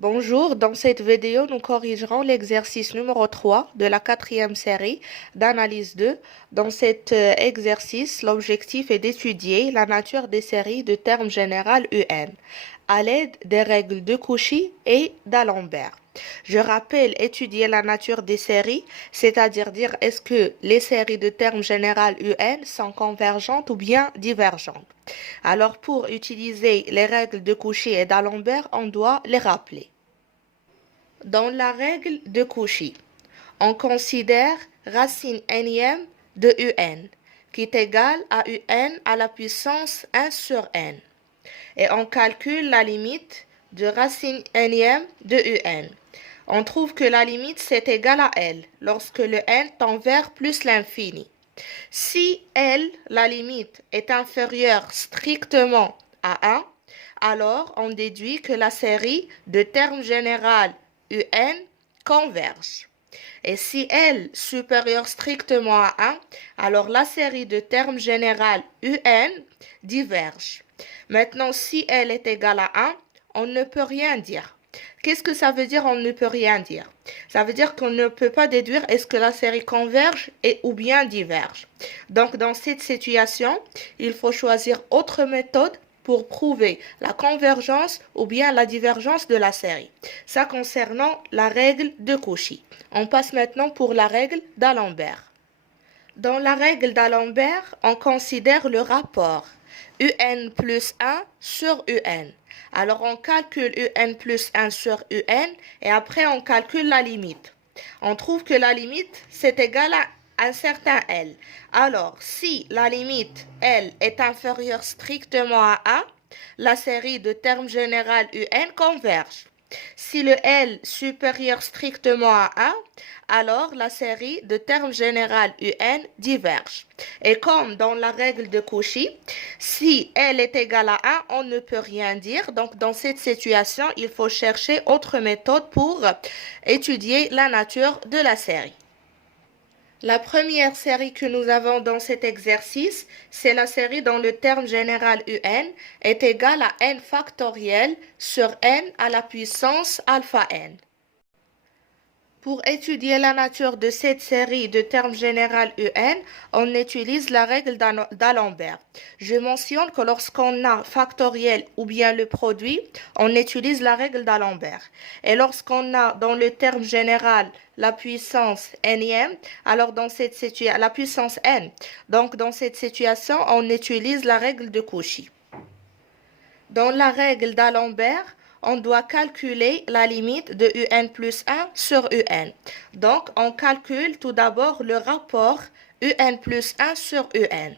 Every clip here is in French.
Bonjour, dans cette vidéo, nous corrigerons l'exercice numéro 3 de la quatrième série d'analyse 2. Dans cet exercice, l'objectif est d'étudier la nature des séries de termes général UN à l'aide des règles de Cauchy et d'Alembert. Je rappelle étudier la nature des séries, c'est-à-dire dire est-ce que les séries de termes général UN sont convergentes ou bien divergentes. Alors pour utiliser les règles de Cauchy et d'Alembert, on doit les rappeler. Dans la règle de Cauchy, on considère racine nème de UN qui est égale à UN à la puissance 1 sur n. Et on calcule la limite de racine nème de UN. On trouve que la limite c'est égal à L lorsque le n tend vers plus l'infini. Si L, la limite, est inférieure strictement à 1, alors on déduit que la série de termes général UN converge. Et si L supérieure strictement à 1, alors la série de termes général UN diverge. Maintenant, si L est égale à 1, on ne peut rien dire. Qu'est-ce que ça veut dire on ne peut rien dire? Ça veut dire qu'on ne peut pas déduire est-ce que la série converge ou bien diverge. Donc dans cette situation, il faut choisir autre méthode pour prouver la convergence ou bien la divergence de la série. Ça concernant la règle de Cauchy. On passe maintenant pour la règle d'Alembert. Dans la règle d'Alembert, on considère le rapport UN plus 1 sur UN. Alors on calcule UN plus 1 sur UN et après on calcule la limite. On trouve que la limite c'est égal à un certain L. Alors si la limite L est inférieure strictement à 1, la série de termes général UN converge. Si le L supérieur strictement à 1, alors la série de termes général UN diverge. Et comme dans la règle de Cauchy, si L est égal à 1, on ne peut rien dire. Donc dans cette situation, il faut chercher autre méthode pour étudier la nature de la série. La première série que nous avons dans cet exercice, c'est la série dont le terme général UN est égal à n factoriel sur n à la puissance alpha n. Pour étudier la nature de cette série de termes général UN, on utilise la règle d'Alembert. Je mentionne que lorsqu'on a factoriel ou bien le produit, on utilise la règle d'Alembert. Et lorsqu'on a dans le terme général la puissance nème, alors dans cette situation, la puissance n, donc dans cette situation, on utilise la règle de Cauchy. Dans la règle d'Alembert, on doit calculer la limite de UN plus 1 sur UN. Donc, on calcule tout d'abord le rapport UN plus 1 sur UN.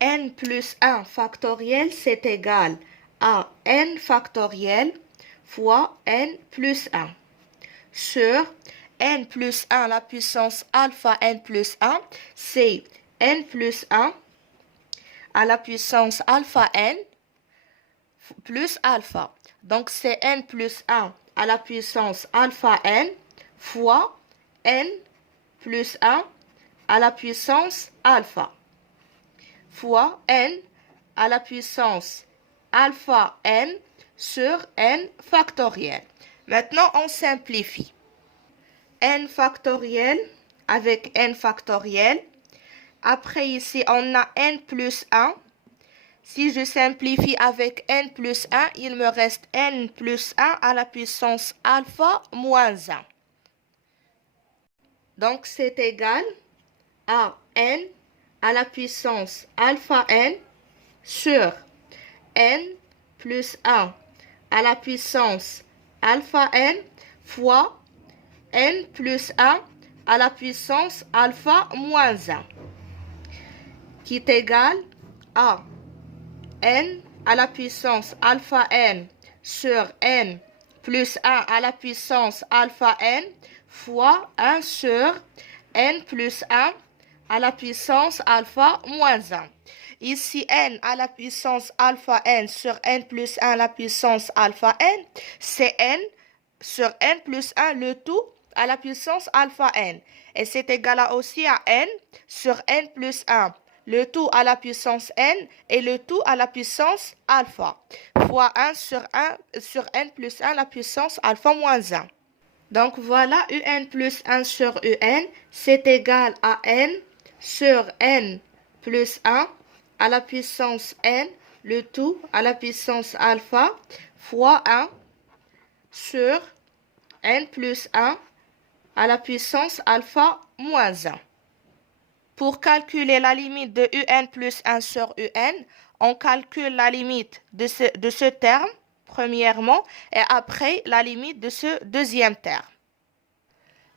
N plus 1 factoriel, c'est égal à N factoriel fois N plus 1 sur N plus 1, la puissance alpha N plus 1, c'est N plus 1 à la puissance alpha N plus alpha. Donc, c'est n plus 1 à la puissance alpha n fois n plus 1 à la puissance alpha fois n à la puissance alpha n sur n factoriel. Maintenant, on simplifie. N factoriel avec n factoriel. Après, ici, on a n plus 1. Si je simplifie avec n plus 1, il me reste n plus 1 à la puissance alpha moins 1. Donc, c'est égal à n à la puissance alpha n sur n plus 1 à la puissance alpha n fois n plus 1 à la puissance alpha moins 1, qui est égal à n à la puissance alpha n sur n plus 1 à la puissance alpha n fois 1 sur n plus 1 à la puissance alpha moins 1. Ici, n à la puissance alpha n sur n plus 1 à la puissance alpha n, c'est n sur n plus 1 le tout à la puissance alpha n. Et c'est égal à aussi à n sur n plus 1 le tout à la puissance n et le tout à la puissance alpha, fois 1 sur n plus 1 à la puissance alpha moins 1. Donc voilà, un plus 1 sur un, c'est égal à n sur n plus 1 à la puissance n, le tout à la puissance alpha, fois 1 sur n plus 1 à la puissance alpha moins 1. Pour calculer la limite de un plus 1 sur un, on calcule la limite de ce terme, premièrement, et après la limite de ce deuxième terme.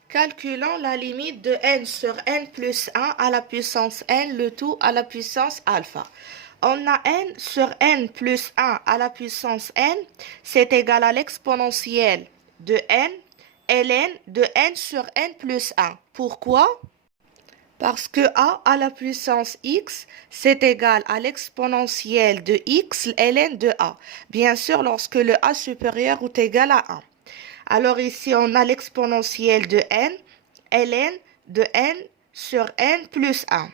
Calculons la limite de n sur n plus 1 à la puissance n, le tout à la puissance alpha. On a n sur n plus 1 à la puissance n, c'est égal à l'exponentielle de n, ln de n sur n plus 1. Pourquoi? Parce que a à la puissance x, c'est égal à l'exponentielle de x, ln de a. Bien sûr, lorsque le a supérieur ou égal à 1. Alors ici, on a l'exponentielle de n, ln de n sur n plus 1.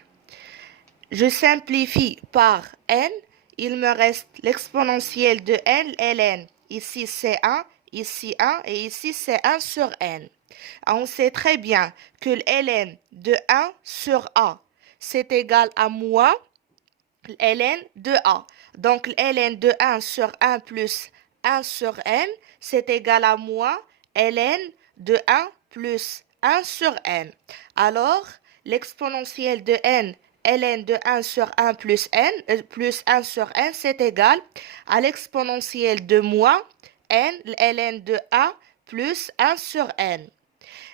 Je simplifie par n, il me reste l'exponentielle de n, ln. Ici, c'est 1, ici 1 et ici, c'est 1 sur n. On sait très bien que ln de 1 sur a, c'est égal à moins ln de a. Donc, ln de 1 sur 1 plus 1 sur n, c'est égal à moins ln de 1 plus 1 sur n. Alors, l'exponentielle de n, ln de 1 sur 1 plus 1 sur n, c'est égal à l'exponentielle de moins n, ln de 1 plus 1 sur n.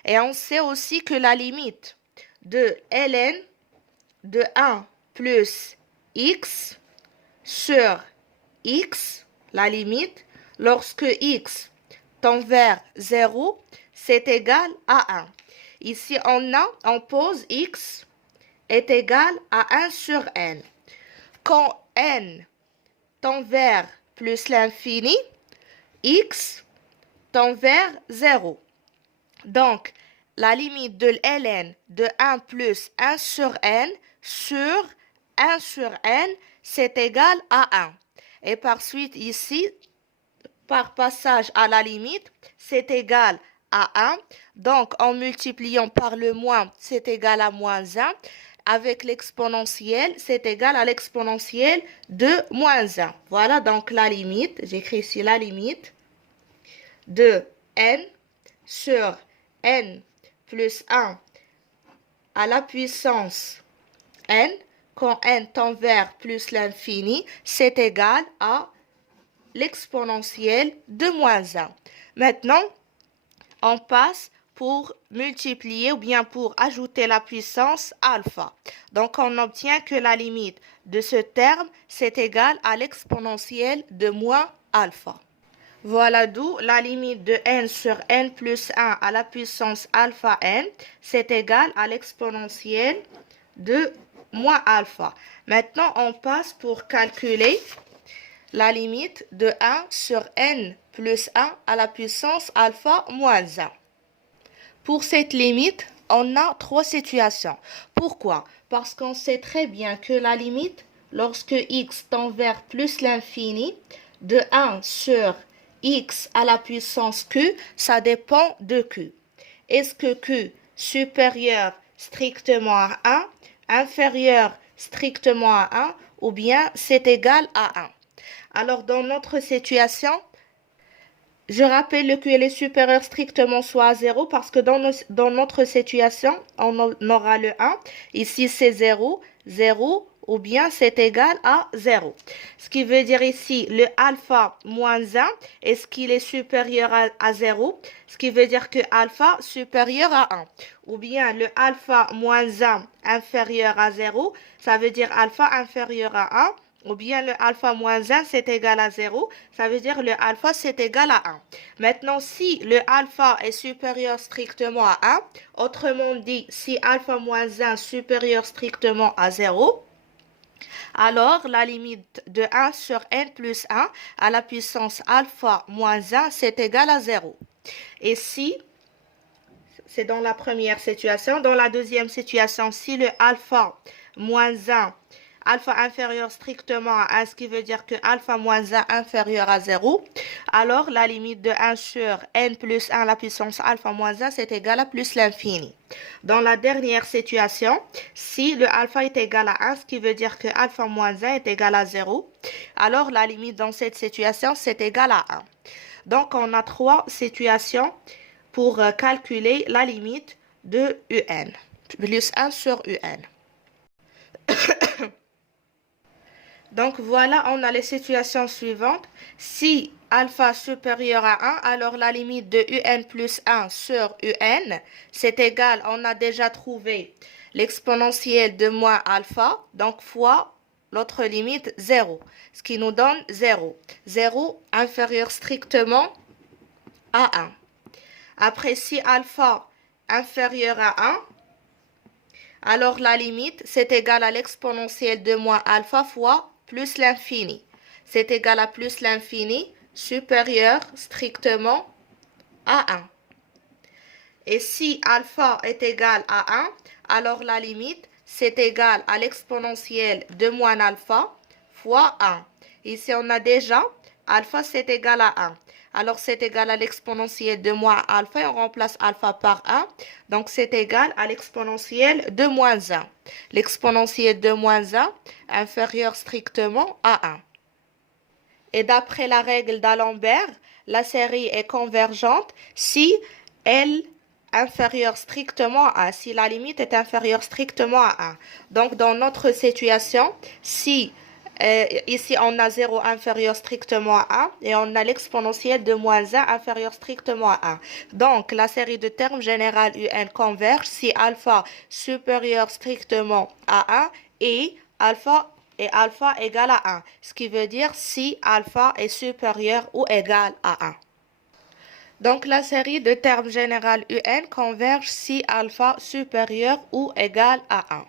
Et on sait aussi que la limite de ln de 1 plus x sur x, la limite, lorsque x tend vers 0, c'est égal à 1. Ici, on pose x est égal à 1 sur n. Quand n tend vers plus l'infini, x tend vers 0. Donc, la limite de ln de 1 plus 1 sur n, c'est égal à 1. Et par suite, ici, par passage à la limite, c'est égal à 1. Donc, en multipliant par le moins, c'est égal à moins 1. Avec l'exponentielle, c'est égal à l'exponentielle de moins 1. Voilà donc la limite, j'écris ici la limite de n sur n plus 1 à la puissance n, quand n tend vers plus l'infini, c'est égal à l'exponentielle de moins 1. Maintenant, on passe pour multiplier ou bien pour ajouter la puissance alpha. Donc, on obtient que la limite de ce terme, c'est égal à l'exponentielle de moins alpha. Voilà d'où la limite de n sur n plus 1 à la puissance alpha n, c'est égal à l'exponentielle de moins alpha. Maintenant, on passe pour calculer la limite de 1 sur n plus 1 à la puissance alpha moins 1. Pour cette limite, on a trois situations. Pourquoi? Parce qu'on sait très bien que la limite, lorsque x tend vers plus l'infini, de 1 sur x à la puissance q, ça dépend de q. Est-ce que q supérieur strictement à 1, inférieur strictement à 1, ou bien c'est égal à 1? Alors, dans notre situation, je rappelle que Q est supérieur strictement soit à 0 parce que dans notre situation, on aura le 1. Ici, c'est 0, 0 ou bien c'est égal à 0. Ce qui veut dire ici, le alpha moins 1, est-ce qu'il est supérieur à 0? Ce qui veut dire que alpha supérieur à 1. Ou bien le alpha moins 1 inférieur à 0, ça veut dire alpha inférieur à 1. Ou bien le alpha moins 1, c'est égal à 0. Ça veut dire le alpha, c'est égal à 1. Maintenant, si le alpha est supérieur strictement à 1, autrement dit, si alpha moins 1 supérieur strictement à 0, alors la limite de 1 sur n plus 1 à la puissance alpha moins 1, c'est égal à 0. Et si, c'est dans la première situation, dans la deuxième situation, si le alpha moins 1, alpha inférieur strictement à 1, ce qui veut dire que alpha moins 1 inférieur à 0, alors la limite de 1 sur n plus 1 la puissance alpha moins 1, c'est égal à plus l'infini. Dans la dernière situation, si le alpha est égal à 1, ce qui veut dire que alpha moins 1 est égal à 0, alors la limite dans cette situation, c'est égal à 1. Donc, on a trois situations pour calculer la limite de un, plus 1 sur un. Donc voilà, on a les situations suivantes. Si alpha supérieur à 1, alors la limite de un plus 1 sur un, c'est égal, on a déjà trouvé l'exponentielle de moins alpha, donc fois l'autre limite 0, ce qui nous donne 0. 0 inférieur strictement à 1. Après, si alpha inférieur à 1, alors la limite, c'est égal à l'exponentielle de moins alpha fois plus l'infini. C'est égal à plus l'infini supérieur strictement à 1. Et si alpha est égal à 1, alors la limite, c'est égal à l'exponentielle de moins alpha fois 1. Ici, on a déjà alpha, c'est égal à 1. Alors, c'est égal à l'exponentielle de moins alpha et on remplace alpha par 1. Donc, c'est égal à l'exponentielle de moins 1. L'exponentielle de moins 1 inférieure strictement à 1. Et d'après la règle d'Alembert, la série est convergente si elle inférieure strictement à 1, si la limite est inférieure strictement à 1. Donc, dans notre situation, si ici, on a 0 inférieur strictement à 1 et on a l'exponentielle de moins 1 inférieur strictement à 1. Donc, la série de termes générale UN converge si alpha supérieur strictement à 1 et alpha égale à 1, ce qui veut dire si alpha est supérieur ou égal à 1. Donc, la série de termes générale UN converge si alpha supérieur ou égal à 1.